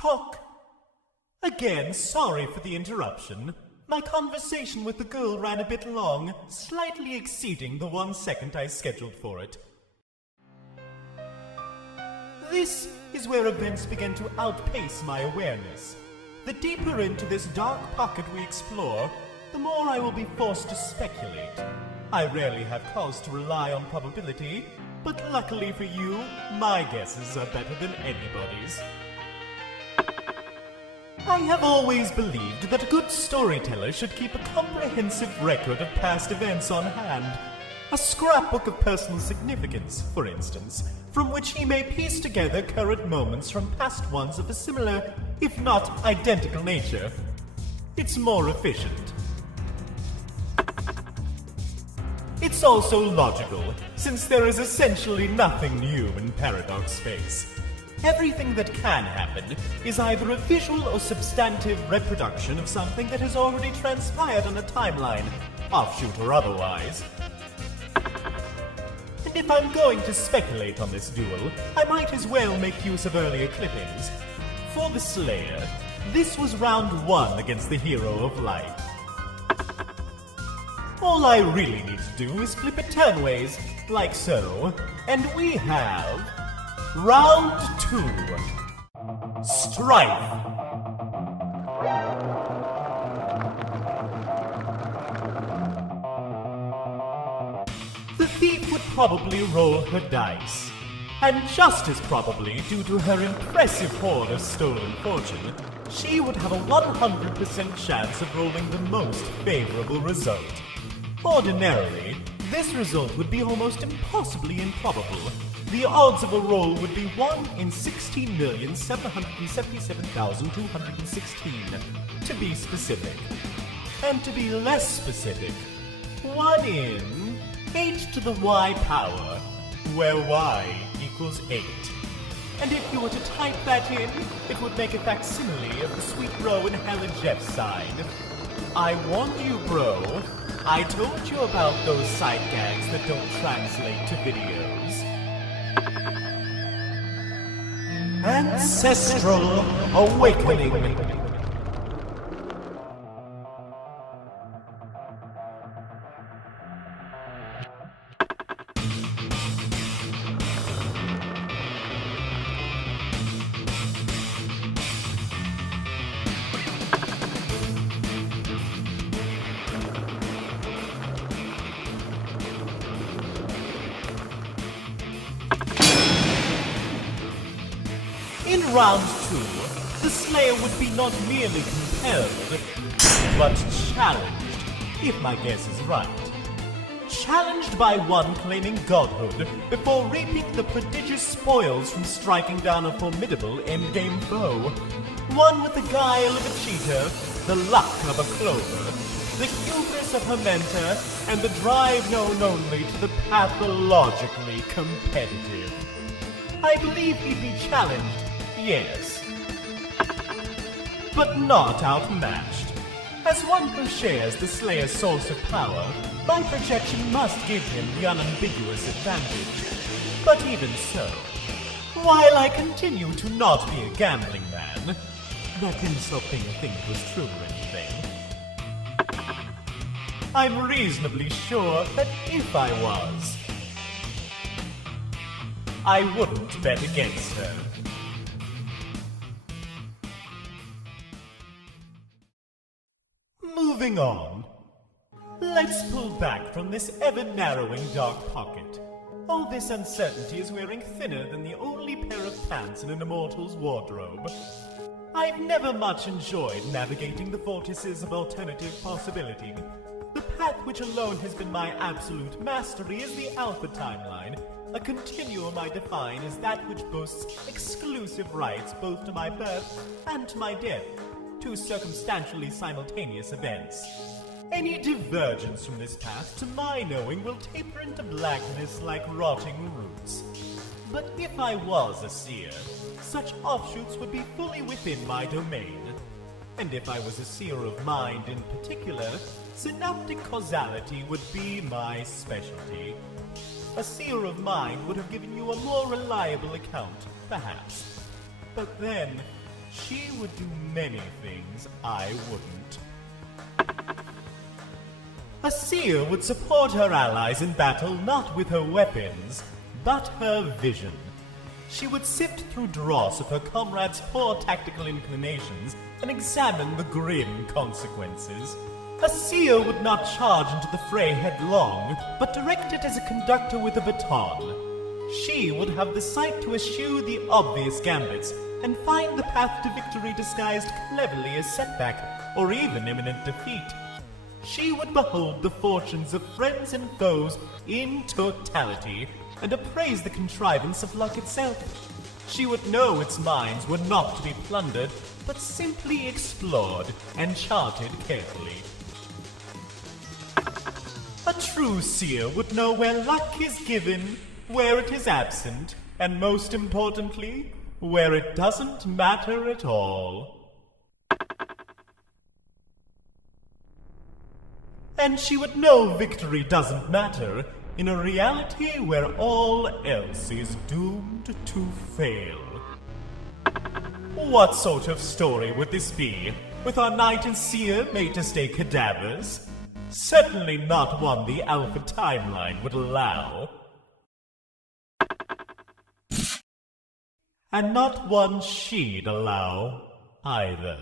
talk. Again, sorry for the interruption. My conversation with the girl ran a bit long, slightly exceeding the 1 second I scheduled for it. This is where events begin to outpace my awareness. The deeper into this dark pocket we explore, the more I will be forced to speculate. I rarely have cause to rely on probability, but luckily for you, my guesses are better than anybody's. I have always believed that a good storyteller should keep a comprehensive record of past events on hand. A scrapbook of personal significance, for instance, from which he may piece together current moments from past ones of a similar, if not identical nature. It's more efficient. It's also logical, since there is essentially nothing new in paradox space. Everything that can happen is either a visual or substantive reproduction of something that has already transpired on a timeline, offshoot or otherwise. And if I'm going to speculate on this duel, I might as well make use of earlier clippings. For the Slayer, this was round 1 against the Hero of Light. All I really need to do is flip it turnways, like so, and we have... Round 2. Strife. The thief would probably roll her dice. And just as probably, due to her impressive hoard of stolen fortune, she would have a 100% chance of rolling the most favorable result. Ordinarily, this result would be almost impossibly improbable. The odds of a roll would be 1 in 16,777,216, to be specific. And to be less specific, 1 in 8 to the y power, where y equals 8. And if you were to type that in, it would make a facsimile of the sweet bro and Helen Jeff's side. I warned you, bro. I told you about those side gags that don't translate to videos. Ancestral Awakening. In round 2, the Slayer would be not merely compelled, but challenged, if my guess is right. Challenged by one claiming godhood before reaping the prodigious spoils from striking down a formidable endgame foe. One with the guile of a cheater, the luck of a clover, the hubris of her mentor, and the drive known only to the pathologically competitive. I believe he'd be challenged, yes, but not outmatched. As one who shares the Slayer's source of power, my projection must give him the unambiguous advantage. But even so, while I continue to not be a gambling man, that didn't stop being a thing that was true or anything, I'm reasonably sure that if I was, I wouldn't bet against her. Moving on. Let's pull back from this ever-narrowing dark pocket. All this uncertainty is wearing thinner than the only pair of pants in an immortal's wardrobe. I've never much enjoyed navigating the vortices of alternative possibility. The path which alone has been my absolute mastery is the Alpha timeline, a continuum I define as that which boasts exclusive rights both to my birth and to my death, two circumstantially simultaneous events. Any divergence from this path, to my knowing, will taper into blackness like rotting roots. But if I was a seer, such offshoots would be fully within my domain. And if I was a seer of mind in particular, synaptic causality would be my specialty. A seer of mind would have given you a more reliable account, perhaps. But then, She would do many things I wouldn't. A seer would support her allies in battle not with her weapons, but her vision. She would sift through dross of her comrades' poor tactical inclinations and examine the grim consequences. A seer would not charge into the fray headlong, but direct it as a conductor with a baton. She would have the sight to eschew the obvious gambits and find the path to victory disguised cleverly as setback or even imminent defeat. She would behold the fortunes of friends and foes in totality and appraise the contrivance of luck itself. She would know its mines were not to be plundered, but simply explored and charted carefully. A true seer would know where luck is given, where it is absent, and most importantly, where it doesn't matter at all. And she would know victory doesn't matter in a reality where all else is doomed to fail. What sort of story would this be, with our knight and seer made to stay cadavers? Certainly not one the Alpha timeline would allow. And not one she'd allow, either.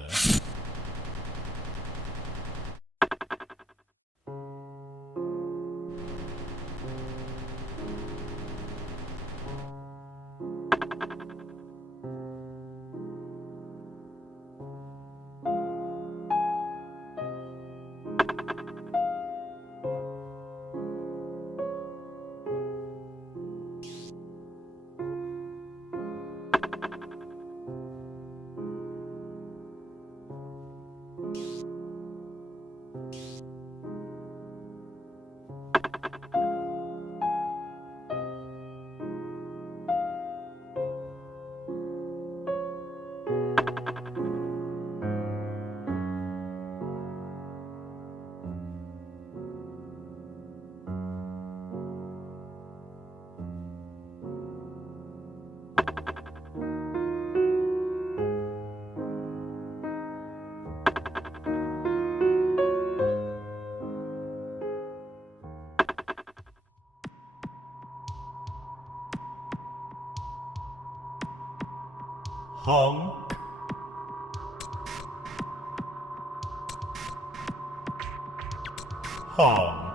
Honk. Honk.